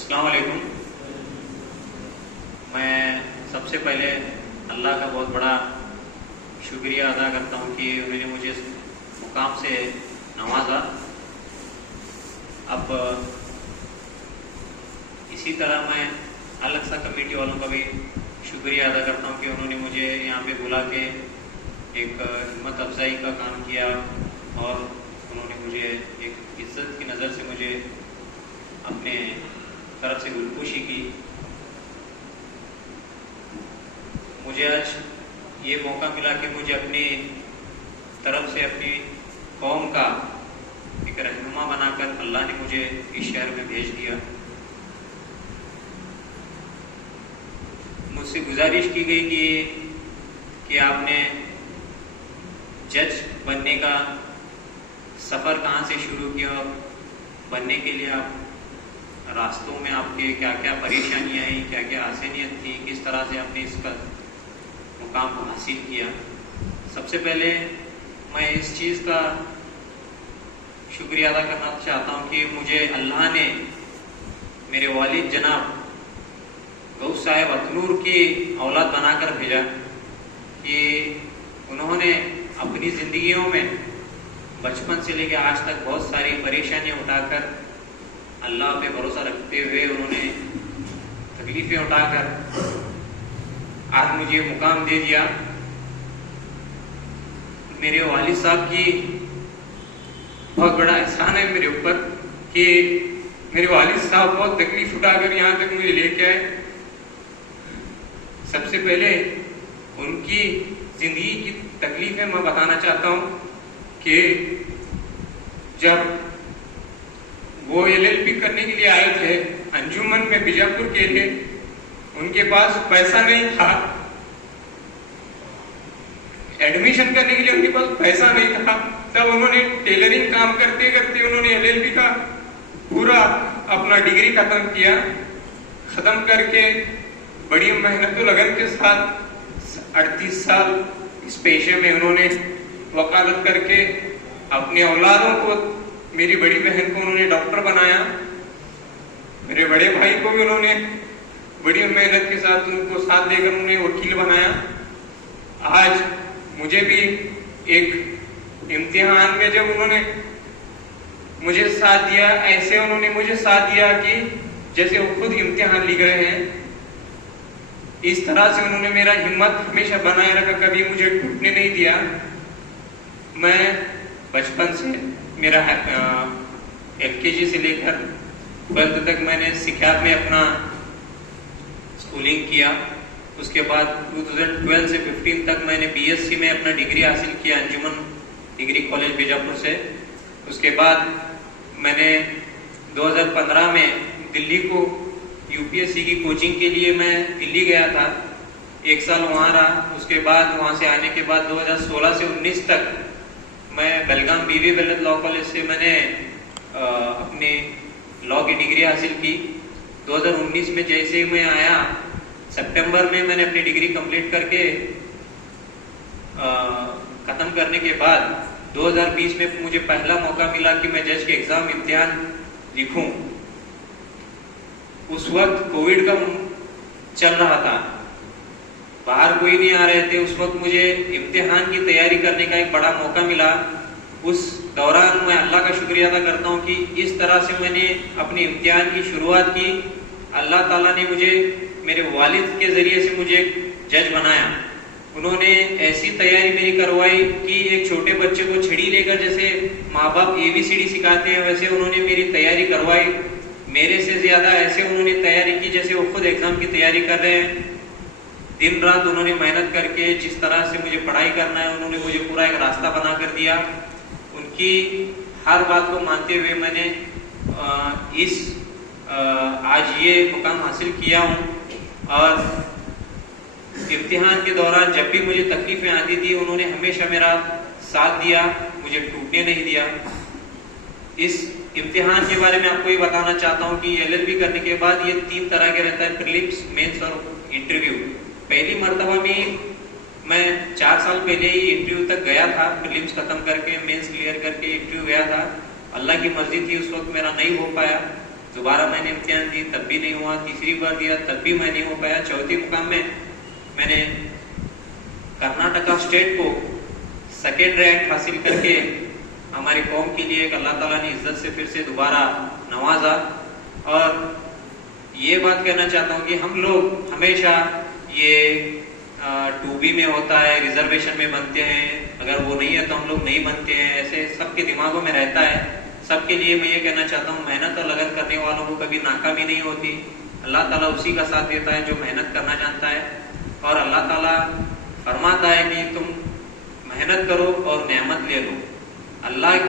अस्सलाम वालेकुम। मैं सबसे पहले अल्लाह का बहुत बड़ा शुक्रिया अदा करता हूँ कि उन्होंने मुझे इस मुकाम से नवाजा। अब इसी तरह मैं अलग सा कमेटी वालों का भी शुक्रिया अदा करता हूँ कि उन्होंने मुझे यहाँ पे बुला के एक हिम्मत अफजाई का काम किया और उन्होंने मुझे एक इज्जत की नज़र से मुझे अपने तरफ से गुलखुशी की। मुझे आज ये मौका मिला कि मुझे अपनी तरफ से अपनी कौम का एक रहनुमा बनाकर अल्लाह ने मुझे इस शहर में भेज दिया। मुझसे गुजारिश की गई कि आपने जज बनने का सफ़र कहाँ से शुरू किया और बनने के लिए आप रास्तों में आपके क्या क्या परेशानियां आई, क्या क्या आसानियत थी, किस तरह से आपने इसका मुकाम को हासिल किया। सबसे पहले मैं इस चीज़ का शुक्रिया अदा करना चाहता हूँ कि मुझे अल्लाह ने मेरे वालिद जनाब गौस साहब अतनूर की औलाद बनाकर भेजा कि उन्होंने अपनी ज़िंदगियों में बचपन से लेकर आज तक बहुत सारी परेशानियां उठाकर अल्लाह पे भरोसा रखते हुए उन्होंने तकलीफ़ें उठाकर आज मुझे मुकाम दे दिया। मेरे वालिद साहब की बहुत बड़ा एहसान है मेरे ऊपर कि मेरे वालिद साहब बहुत तकलीफ उठाकर यहाँ तक मुझे लेके आए। सबसे पहले उनकी ज़िंदगी की तकलीफ़ें मैं बताना चाहता हूँ कि जब वो LLB करने के लिए आए थे अंजुमन में बीजापुर के लिए, उनके पास पैसा नहीं था। एडमिशन करने के लिए उनके पास पैसा नहीं था। तब उन्होंने टेलरिंग काम करते करते उन्होंने LLB का पूरा अपना डिग्री खत्म किया। खत्म करके बड़ी मेहनत और लगन के साथ 38 साल इस पेशे में उन्होंने वकालत करके अपने औलादों को, मेरी बड़ी बहन को उन्होंने डॉक्टर बनाया, मेरे बड़े भाई को भी उन्होंने बड़ी मेहनत के साथ उनको साथ देकर उन्होंने वकील बनाया। आज मुझे भी एक इम्तिहान में जब उन्होंने मुझे साथ दिया, ऐसे उन्होंने मुझे साथ दिया कि जैसे वो खुद इम्तिहान लिख रहे हैं। इस तरह से उन्होंने मेरा हिम्मत हमेशा बनाए रखा, कभी मुझे टूटने नहीं दिया। मैं बचपन से मेरा LKG से लेकर 12th तक मैंने सिखात में अपना स्कूलिंग किया। उसके बाद 2012 से 15 तक मैंने BSc में अपना डिग्री हासिल किया अंजुमन डिग्री कॉलेज बीजापुर से। उसके बाद मैंने 2015 में दिल्ली को UPSC की कोचिंग के लिए मैं दिल्ली गया था, 1 साल वहाँ रहा। उसके बाद वहाँ से आने के बाद 2016 से 19 तक मैं बेलगाम BV वेलत लॉ कॉलेज से मैंने अपनी लॉ की डिग्री हासिल की। 2019 में जैसे ही मैं आया, सितंबर में मैंने अपनी डिग्री कंप्लीट करके ख़त्म करने के बाद 2020 में मुझे पहला मौका मिला कि मैं जज के एग्ज़ाम इम्तिहान लिखूं। उस वक्त कोविड का चल रहा था, बाहर कोई नहीं आ रहे थे। उस वक्त मुझे इम्तिहान की तैयारी करने का एक बड़ा मौका मिला। उस दौरान मैं अल्लाह का शुक्रिया अदा करता हूँ कि इस तरह से मैंने अपने इम्तिहान की शुरुआत की। अल्लाह ताला ने मुझे मेरे वालिद के ज़रिए से मुझे जज बनाया। उन्होंने ऐसी तैयारी मेरी करवाई कि एक छोटे बच्चे को छड़ी लेकर जैसे माँ बाप ABCD सिखाते हैं, वैसे उन्होंने मेरी तैयारी करवाई। मेरे से ज़्यादा ऐसे उन्होंने तैयारी की जैसे वो खुद एग्ज़ाम की तैयारी कर रहे हैं। दिन रात उन्होंने मेहनत करके जिस तरह से मुझे पढ़ाई करना है, उन्होंने मुझे पूरा एक रास्ता बना कर दिया। उनकी हर बात को मानते हुए मैंने आज ये मुकाम हासिल किया हूँ। और इम्तिहान के दौरान जब भी मुझे तकलीफ़ें आती थी, उन्होंने हमेशा मेरा साथ दिया, मुझे टूटने नहीं दिया। इस इम्तिहान के बारे में आपको ये बताना चाहता हूँ कि LLB करने के बाद ये 3 तरह के रहता है, प्रीलिम्स, मेंस और इंटरव्यू। पहली मर्तबा में मैं 4 साल पहले ही इंटरव्यू तक गया था, प्रीलिम्स खत्म करके मेंस क्लियर करके इंटरव्यू गया था। अल्लाह की मर्जी थी, उस वक्त मेरा नहीं हो पाया। दोबारा मैंने इम्तिहान दी तब भी नहीं हुआ, तीसरी बार दिया तब भी मैं नहीं हो पाया। चौथी मुकाम में मैंने कर्नाटका स्टेट को सेकेंड रैंक हासिल करके हमारी कौम के लिए एक अल्लाह ताला ने इज्जत से फिर से दोबारा नवाजा। और ये बात कहना चाहता हूँ कि हम लोग हमेशा ये 2B में होता है, रिजर्वेशन में बनते हैं, अगर वो नहीं है तो हम लोग नहीं बनते हैं, ऐसे सबके दिमागों में रहता है। सबके लिए मैं ये कहना चाहता हूँ, मेहनत और लगन करने वालों को कभी नाकामी नहीं होती। अल्लाह ताला उसी का साथ देता है जो मेहनत करना जानता है। और अल्लाह ताला फरमाता है कि तुम मेहनत करो और नेमत ले लो। अल्लाह